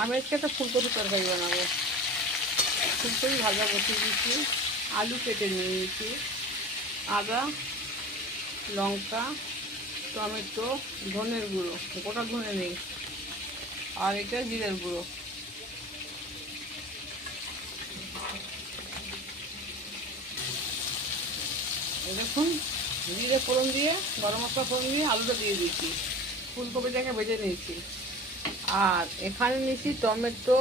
আমি আজকে একটা ফুলকপি তরকারি বানাবো। ফুলকপি ভাজা বসিয়ে দিচ্ছি, আলু কেটে নিয়ে নিয়েছি, আদা, লঙ্কা, টমেটো, ধনের গুঁড়ো, গোটা ধনে নেই, আর এটা জিরের গুঁড়ো। দেখুন, জিরে ফোড়ন দিয়ে, গরম মশলা ফোড়ন দিয়ে আলুটা দিয়ে দিয়েছি, ফুলকপিটাকে ভেজে নিয়েছি। আর এখানে নিয়েছি টমেটো,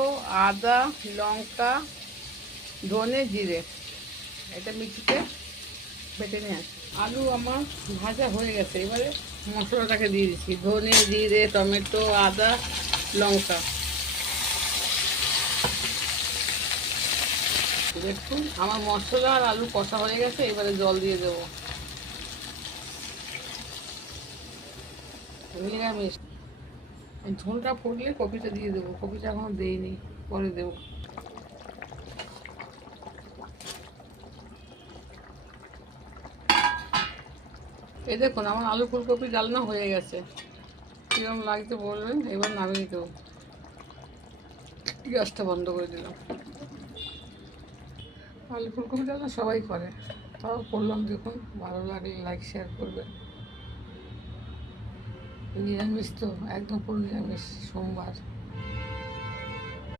আদা, লঙ্কা, ধনে, জিরে, এটা মিক্সিতে বেটে নিয়ে আসি। আলু আমার ভাজা হয়ে গেছে, এবারে মশলাটাকে দিয়ে দিচ্ছি, ধনে, জিরে, টমেটো, আদা, লঙ্কা। দেখুন আমার মশলা আর আলু কষা হয়ে গেছে, এবারে জল দিয়ে দেবো। নিরামিষ, ঝোলটা ফুটলে কপিটা দিয়ে দেবো, কপিটা এখনো দেইনি, পরে দেবো। এই দেখুন আমার আলু ফুলকপি ডালনা হয়ে গেছে, কিরম লাগতে বলবেন। এবার নামিয়ে দেবো, গ্যাসটা বন্ধ করে দিলাম। আলু ফুলকপি ডালনা সবাই করে, তাও করলাম। দেখুন, ভালো লাগলে লাইক শেয়ার করবেন। নিরামিষ তো, একদম পুরো নিরামিষ, সোমবার।